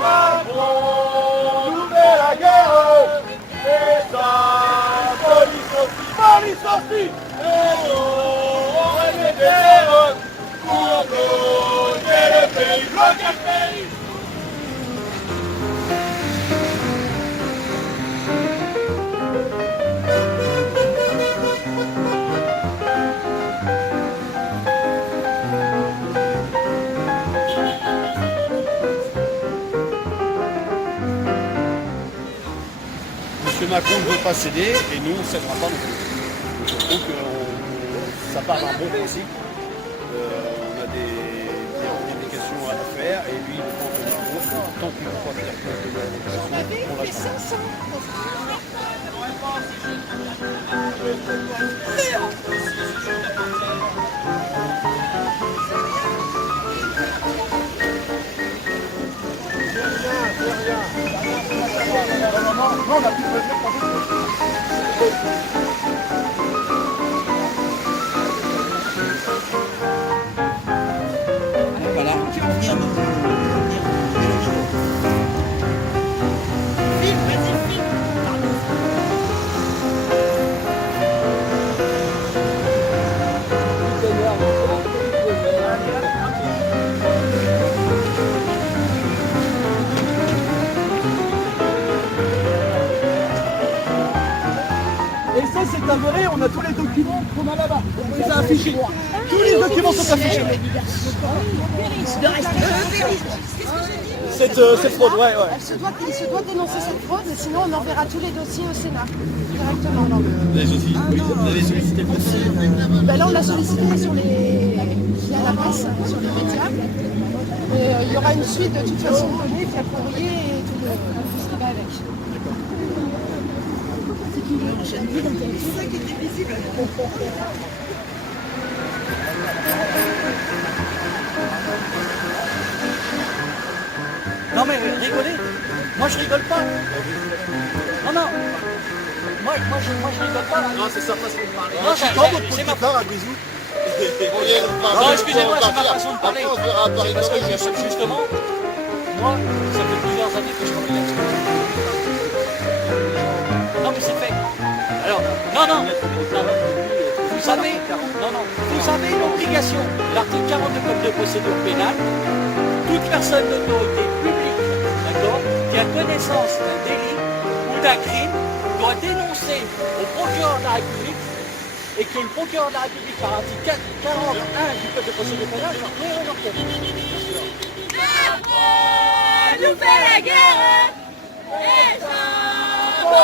Macron nous fait la guerre. Et ça, police aussi. Et on règle des terres pour bloquer le pays, bloquer le pays. M. Macron ne veut pas céder et nous on ne cédera pas non plus. Je trouve que ça part d'un bon principe. On a des revendications à faire et lui il veut pas en tenir compte. Tant qu'il ne veut pas tenir compte de nos revendications, on lâchera pas. Non, on a plus de faire Voilà, tu peux venir nous filme, vas-y, filme. Et ça, c'est avéré, on a tous les documents qu'on a là-bas. On les a affichés. Tous les documents sont affichés. Cette fraude, ouais. Il se doit dénoncer cette fraude, sinon on enverra tous les dossiers au Sénat, directement. Vous avez sollicité le dossier? Ben là, on l'a sollicité via la presse, sur les médias. Et il y aura une suite de toute façon donnée, via courrier et tout ce qui va avec. C'est ça qui était visible. Non mais rigolez, moi je rigole pas. Non, non. Moi je rigole pas. Non, c'est sa façon de parler. C'est ma façon. Non, excusez-moi, c'est ma façon de parler. C'est parce que justement, moi, ça fait plusieurs années que je travaille là-dessus. Non mais c'est fait. Alors, non. Vous avez l'obligation, l'article 40 du Code de procédure pénale, toute personne d'autorité publique, d'accord, qui a connaissance d'un délit ou d'un crime, doit dénoncer au procureur de la République et que le procureur de la République, par article 41 du Code de procédure pénale, met en enquête. Macron nous fait la guerre.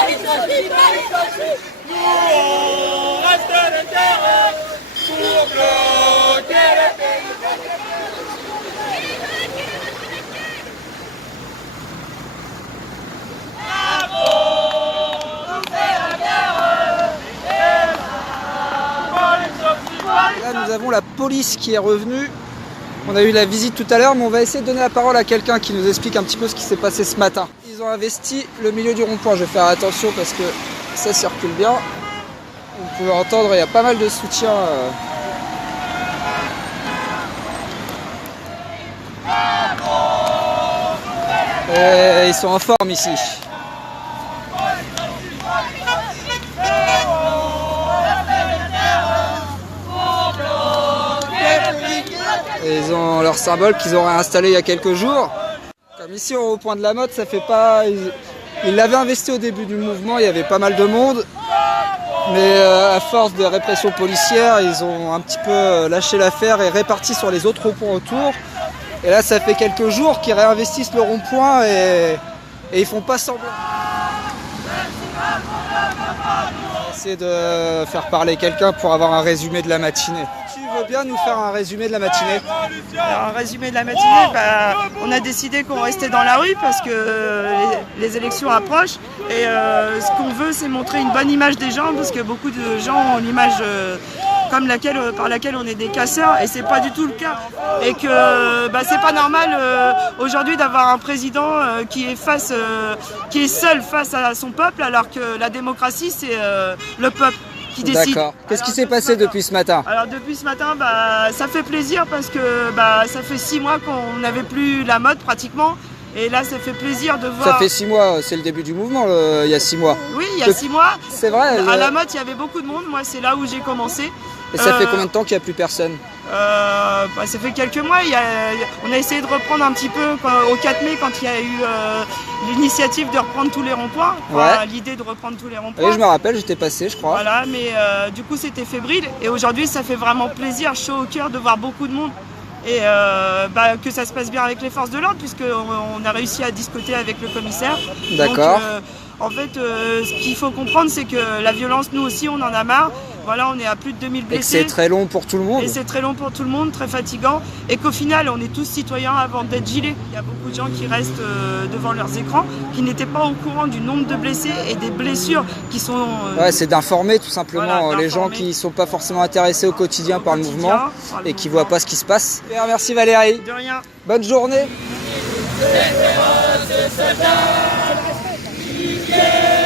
Et ça, police aussi. Nous, on reste de terre pour bloquer le pays. Là, nous avons la police qui est revenue. On a eu la visite tout à l'heure, mais on va essayer de donner la parole à quelqu'un qui nous explique un petit peu ce qui s'est passé ce matin. Ils ont investi le milieu du rond-point. Je vais faire attention parce que ça circule bien. Vous pouvez entendre, il y a pas mal de soutien. Et ils sont en forme ici. Et ils ont leur symbole qu'ils auraient installé il y a quelques jours. Comme ici au point de la Motte, ça fait pas... Ils l'avaient investi au début du mouvement, il y avait pas mal de monde. Mais à force de répression policière, ils ont un petit peu lâché l'affaire et réparti sur les autres ronds-points autour. Et là, ça fait quelques jours qu'ils réinvestissent le rond-point et ils font pas semblant. On va essayer de faire parler quelqu'un pour avoir un résumé de la matinée. Tu veux bien nous faire un résumé de la matinée? Alors, un résumé de la matinée, on a décidé qu'on restait dans la rue parce que les élections approchent et ce qu'on veut c'est montrer une bonne image des gens parce que beaucoup de gens ont l'image par laquelle on est des casseurs et c'est pas du tout le cas et que c'est pas normal aujourd'hui d'avoir un président qui est seul face à son peuple alors que la démocratie c'est le peuple qui décide. D'accord. Qu'est-ce qui s'est passé depuis ce matin? Alors depuis ce matin, ça fait plaisir parce que ça fait 6 mois qu'on n'avait plus la mode pratiquement Et là, ça fait plaisir de voir. Ça fait 6 mois, c'est le début du mouvement, il y a 6 mois. Oui, il y a 6 mois. C'est vrai. À la Motte, il y avait beaucoup de monde. Moi, c'est là où j'ai commencé. Et ça fait combien de temps qu'il n'y a plus personne? Ça fait quelques mois. On a essayé de reprendre un petit peu au 4 mai quand il y a eu l'initiative de reprendre tous les ronds-points. Enfin, l'idée de reprendre tous les ronds-points. Oui, je me rappelle, j'étais passé, je crois. Voilà, mais du coup, c'était fébrile. Et aujourd'hui, ça fait vraiment plaisir, chaud au cœur de voir beaucoup de monde. Et que ça se passe bien avec les forces de l'ordre, puisqu'on a réussi à discuter avec le commissaire. D'accord. En fait, ce qu'il faut comprendre, c'est que la violence, nous aussi, on en a marre. Voilà, on est à plus de 2000 blessés. Et que c'est très long pour tout le monde. Et c'est très long pour tout le monde, très fatigant. Et qu'au final, on est tous citoyens avant d'être gilets. Il y a beaucoup de gens qui restent devant leurs écrans, qui n'étaient pas au courant du nombre de blessés et des blessures qui sont... Ouais, c'est d'informer tout simplement voilà, les gens qui ne sont pas forcément intéressés au quotidien par le mouvement et qui ne voient pas ce qui se passe. Merci Valérie. De rien. Bonne journée. C'est